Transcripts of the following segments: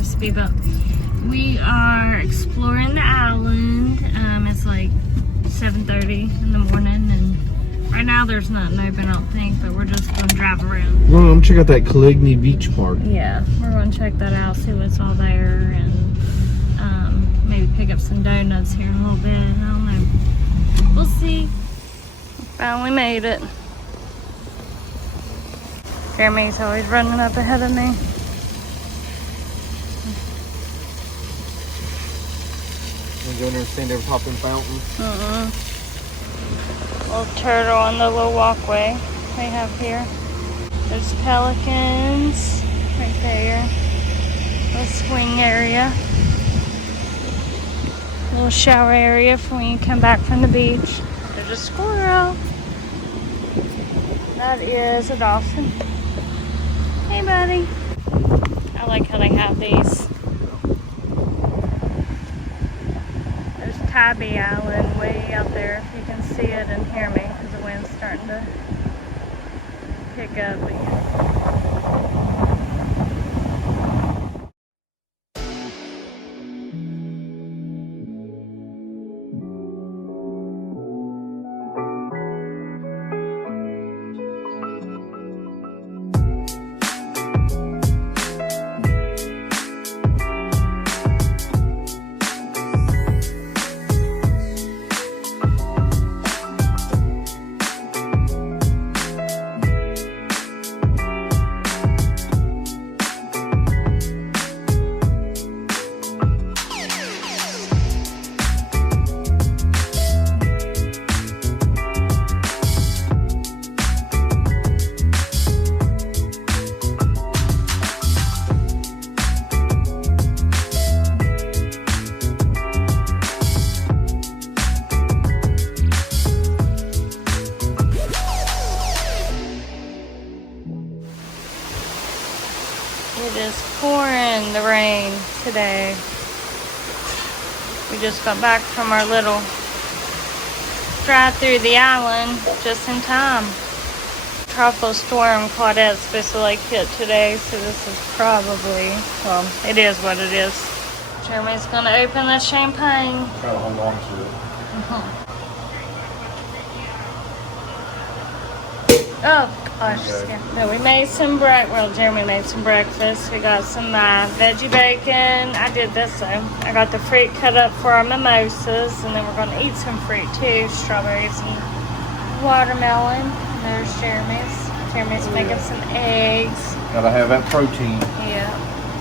recipe, but we are exploring the island. It's like 7:30 in the morning, and right now there's nothing open, I don't think, but we're just going to drive around. Well, I'm gonna check out that Caligny Beach Park. Yeah, we're going to check that out, see what's all there, and maybe pick up some donuts here in a little bit. I don't know. We'll see. Finally made it. Jeremy's always running up ahead of me. I'm going there and stand there popping fountain. Little turtle on the little walkway they have here. There's pelicans right there. Little swing area. Little shower area for when you come back from the beach. There's a squirrel. That is a dolphin. Hey, buddy. I like how they have these. There's Tybee Island way out there, if you can see it and hear me, because the wind's starting to pick up again. It is pouring the rain today. We just got back from our little drive through the island just in time. Tropical storm Claudette's supposed to like hit today, so this is probably, well, it is what it is. Jeremy's gonna open the champagne. Try to hold on to it. Oh gosh, Okay. yeah. No, we made some Jeremy made some breakfast. We got some veggie bacon. I did this though. I got the fruit cut up for our mimosas, and then we're gonna eat some fruit too, strawberries and watermelon. And there's Jeremy's. Jeremy's making some eggs. Gotta have that protein. Yeah.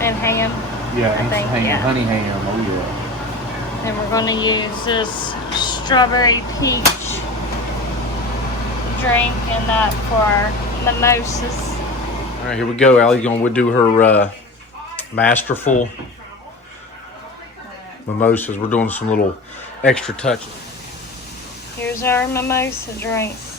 And ham. Yeah, I think, ham, yeah. honey ham. Oh yeah. Then we're gonna use this strawberry peach drink and that for our mimosas. All right, here we go. Allie's gonna do her masterful mimosas. We're doing some little extra touches. Here's our mimosa drinks.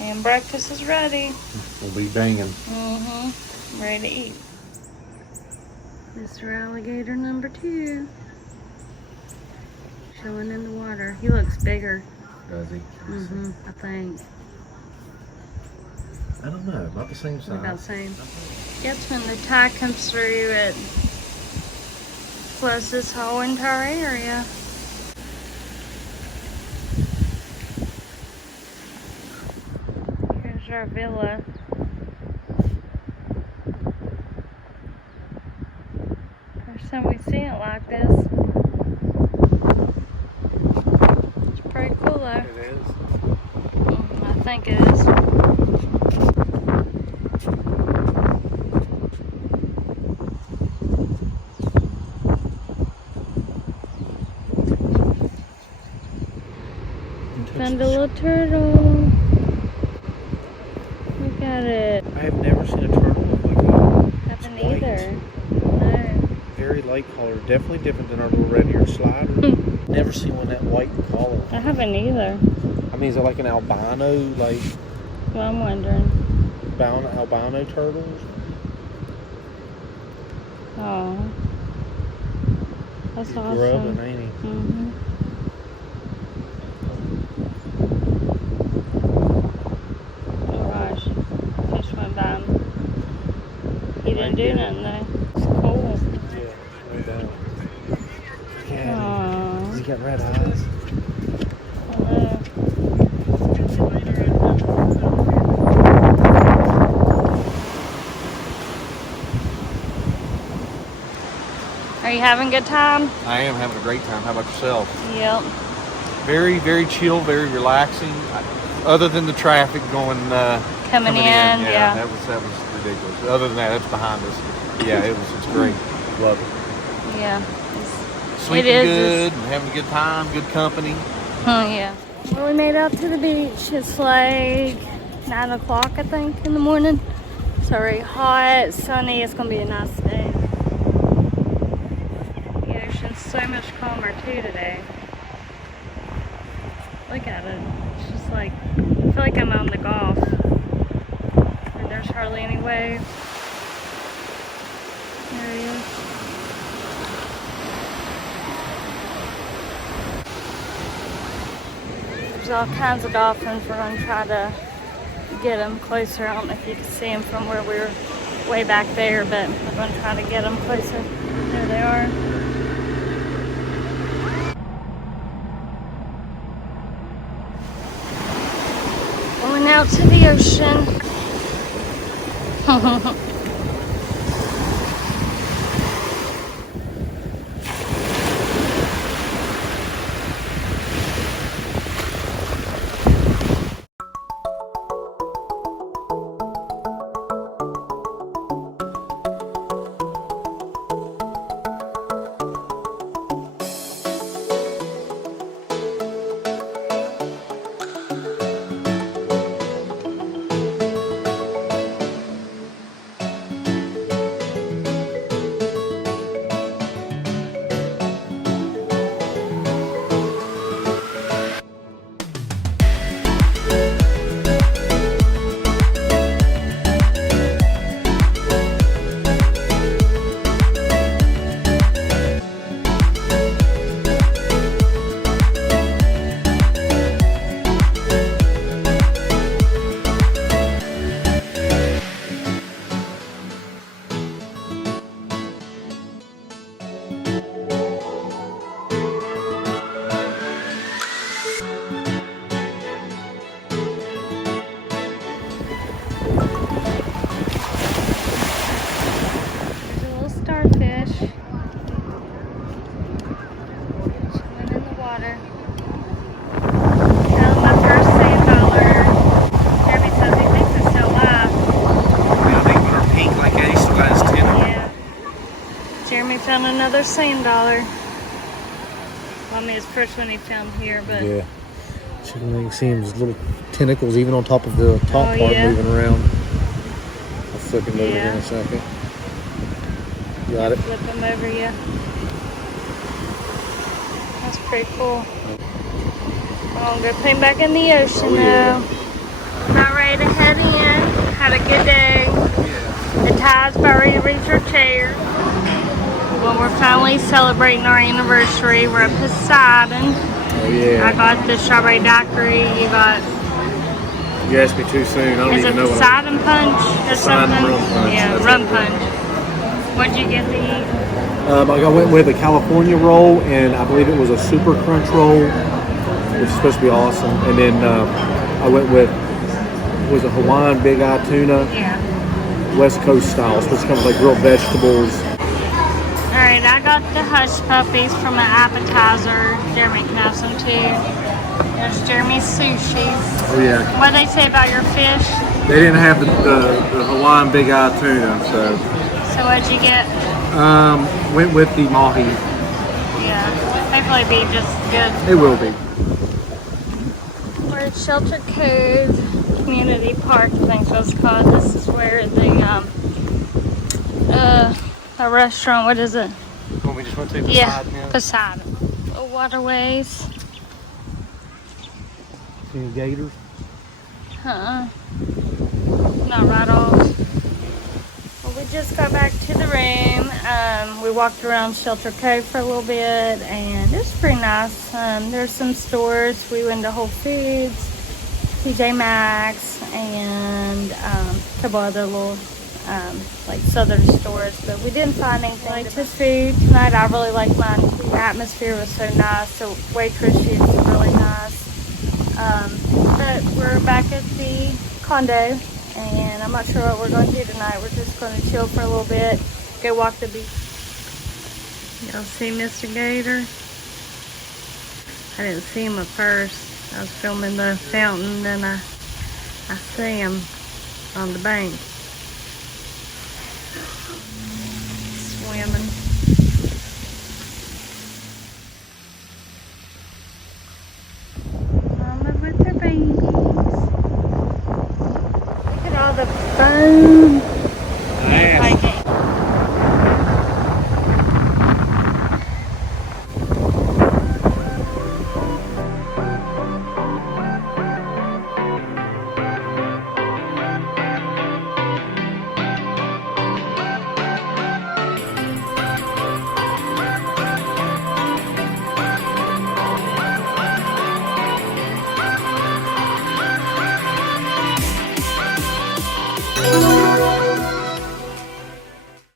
And breakfast is ready. We'll be banging. Ready to eat. Mr. Alligator number 2. Chilling in the water. He looks bigger. Does he? I think. I don't know. About the same size. About the same. Guess when the tide comes through, it floods this whole entire area. Here's our villa. First time we see it like this. It's pretty cool though. It is. I think it is. Found a little turtle. Look at it. I have never seen a turtle look like that. Haven't either. No. Very light color. Definitely different than our little red-eared slider. Never seen one that white in color. I haven't either. I mean, is it like an albino, like Well, I'm wondering. albino turtles? Oh. That's He's awesome. grubbing, ain't he? Oh gosh. Fish went by him. He didn't do nothing though. It's cool. Yeah. Are you having a good time? I am having a great time. How about yourself? Yep. Very, very chill, very relaxing. Other than the traffic Coming in. Yeah. That was ridiculous. Other than that, it's behind us. Yeah, it's great. Love it. Yeah. Sleeping good, and having a good time, good company. Oh yeah. Well, we made out to the beach. It's like 9 o'clock, I think, in the morning. It's already hot, sunny. It's gonna be a nice day. The ocean's so much calmer too today. Look at it. It's just like, I feel like I'm on the Gulf. Where there's hardly any waves. There he is. There's all kinds of dolphins. We're going to try to get them closer. I don't know if you can see them from where we were way back there, but we're going to try to get them closer. There they are. Going out to the ocean. Found another sand dollar. Well, I mean, it's the first one he found here, but yeah, you can see his little tentacles even on top of the top part moving around. I'll flip him over here in a second. Got it. Flip him over, yeah. That's pretty cool. I'm gonna put him back in the ocean now. About ready to head in. Had a good day. The tide's about ready to reach our chair. Well, we're finally celebrating our anniversary. We're at Poseidon. Oh yeah. I got the strawberry daiquiri. You got. You asked me too soon. I don't even know. Is it Poseidon punch or something? Rum punch. Yeah, rum punch. What'd you get to eat? I went with a California roll, and I believe it was a super crunch roll, which is supposed to be awesome. And then I went with a Hawaiian big eye tuna. Yeah. West Coast style, supposed to come with like grilled vegetables. Alright, I got the hush puppies from an appetizer. Jeremy can have some too. There's Jeremy's sushi. Oh yeah. What did they say about your fish? They didn't have the Hawaiian big eye tuna, so. So what'd you get? Went with the mahi. Yeah, hopefully be just good. It will be. We're at Shelter Cove Community Park, I think that's what it's called. This is where a restaurant, what is it? Well, we just went to Poseidon. Yeah, Poseidon. The waterways. See any gators? Not right off. Well, we just got back to the room. We walked around Shelter Cove for a little bit, and it was pretty nice. There's some stores. We went to Whole Foods, TJ Maxx, and a couple other little like southern stores, but we didn't find anything. I liked his food tonight. I really liked mine. The atmosphere was so nice. The waitress, she was really nice. But we're back at the condo, and I'm not sure what we're going to do tonight. We're just going to chill for a little bit, go walk the beach. Y'all see Mr. Gator? I didn't see him at first. I was filming the fountain, then I see him on the bank. Swimming. Mama with her babies. Look at all the foam. Nice. Like